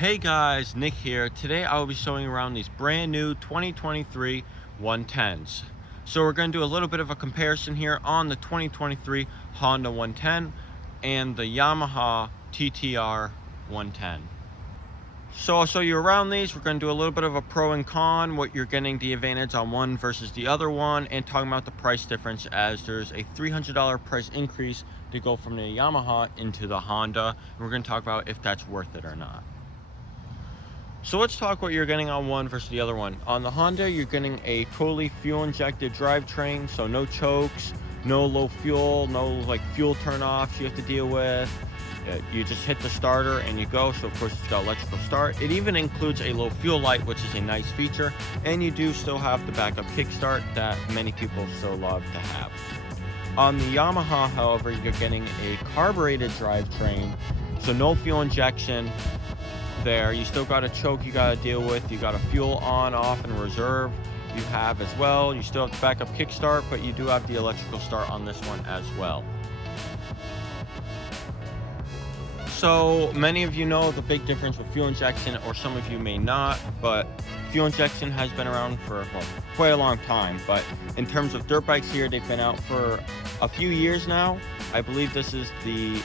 Hey guys, Nick here. Today I will be showing you around these brand new 2023 110s. So we're going to do a little bit of a comparison here on the 2023 Honda 110 and the Yamaha TTR110. So I'll show you around these. We're going to do a little bit of a pro and con, what you're getting the advantage on one versus the other one, and talking about the price difference as there's a $300 price increase to go from the Yamaha into the Honda. And we're going to talk about if that's worth it or not. So let's talk what you're getting on one versus the other one. On the Honda, you're getting a totally fuel-injected drivetrain, so no chokes, no low fuel, no like fuel turn-offs you have to deal with. You just hit the starter and you go. So of course it's got electrical start. It even includes a low fuel light, which is a nice feature, and you do still have the backup kickstart that many people so love to have. On the Yamaha, however, you're getting a carbureted drivetrain, so no fuel injection there. You still got a choke you got to deal with. You got a fuel on, off, and reserve you have as well. You still have the backup kickstart, but you do have the electrical start on this one as well. So many of you know the big difference with fuel injection, or some of you may not, but fuel injection has been around for quite a long time. But in terms of dirt bikes here, they've been out for a few years now. I believe this is the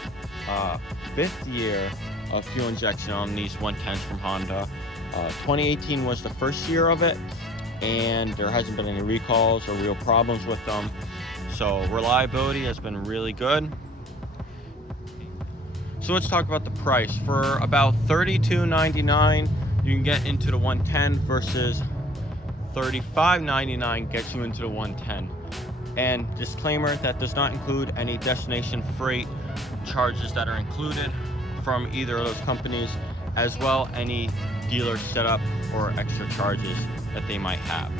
5th year of fuel injection on these 110s from Honda. 2018 was the first year of it, and there hasn't been any recalls or real problems with them. So reliability has been really good. So let's talk about the price. For about $32.99, you can get into the 110 versus $35.99 gets you into the 110. And disclaimer, that does not include any destination freight charges that are included from either of those companies, as well any dealer setup or extra charges that they might have.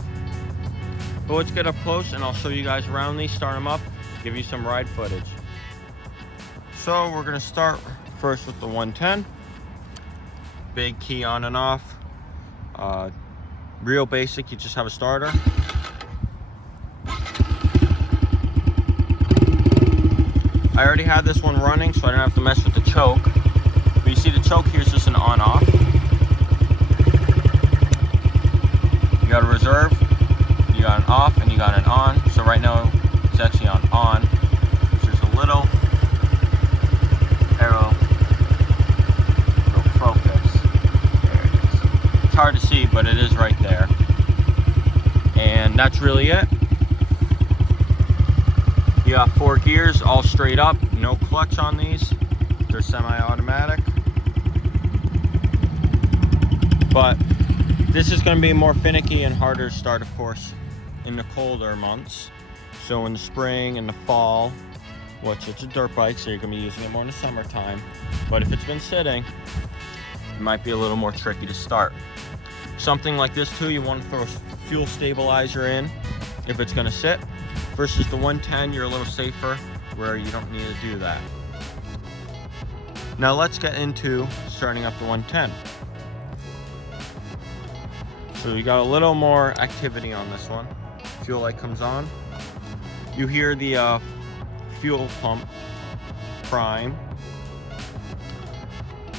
But let's get up close and I'll show you guys around these, start them up, give you some ride footage. So we're gonna start first with the 110. Big key on and off. Real basic, you just have a starter. I already had this one running, so I didn't have to mess with the choke. But you see the choke here is just an on-off. You got a reserve, you got an off, and you got an on. So right now it's actually on. So there's a little arrow, little focus. There it is. It's hard to see, but it is right there. And that's really it. You got 4 gears, all straight up, no clutch on these. They're semi-automatic. But this is going to be more finicky and harder to start, of course, in the colder months. So in the spring and the fall, which it's a dirt bike, so you're going to be using it more in the summertime. But if it's been sitting, it might be a little more tricky to start. Something like this too, you want to throw a fuel stabilizer in if it's going to sit. Versus the 110, you're a little safer where you don't need to do that. Now let's get into starting up the 110. So you got a little more activity on this one. Fuel light comes on. You hear the fuel pump prime.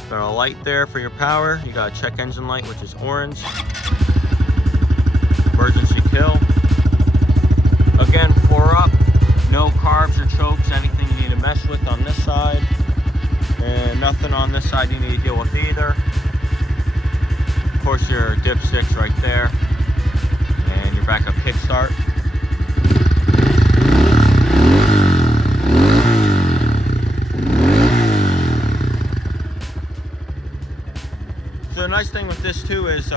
Got a light there for your power. You got a check engine light, which is orange. Emergency kill. Again, 4 up, no carbs or chokes, anything you need to mess with on this side, and nothing on this side you need to deal with either. Of course, your dipsticks right there, and your backup kickstart. So the nice thing with this too is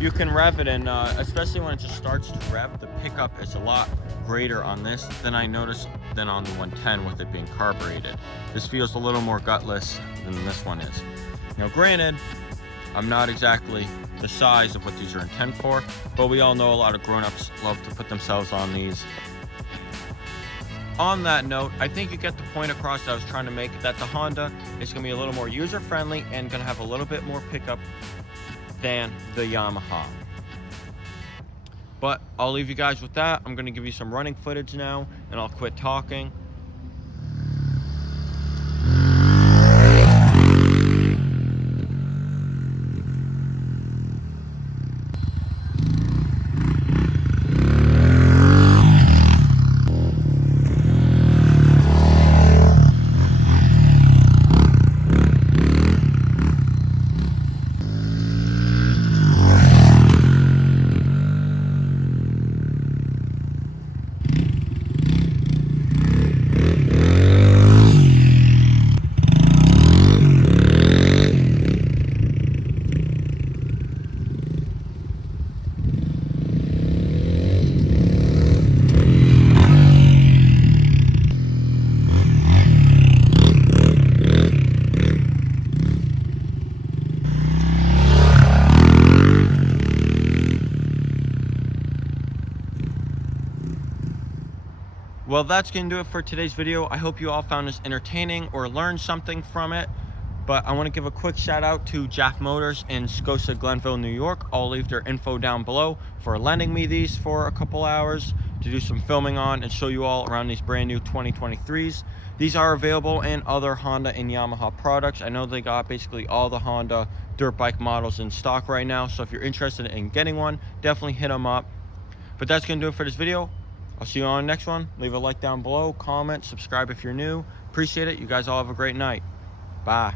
you can rev it, and especially when it just starts to rev, the pickup is a lot greater on this than I noticed than on the 110 with it being carbureted. This feels a little more gutless than this one is. Now granted, I'm not exactly the size of what these are intended for, but we all know a lot of grown-ups love to put themselves on these. On that note, I think you get the point across that I was trying to make, that the Honda is going to be a little more user-friendly and going to have a little bit more pickup than the Yamaha. But I'll leave you guys with that. I'm going to give you some running footage now, and I'll quit talking. Well, that's going to do it for today's video. I hope you all found this entertaining or learned something from it. But I want to give a quick shout out to JAF Motors in Scotia, Glenville, New York. I'll leave their info down below for lending me these for a couple hours to do some filming on and show you all around these brand new 2023s. These are available in other Honda and Yamaha products. I know they got basically all the Honda dirt bike models in stock right now. So if you're interested in getting one, definitely hit them up. But that's going to do it for this video. I'll see you on the next one. Leave a like down below, comment, subscribe if you're new. Appreciate it. You guys all have a great night. Bye.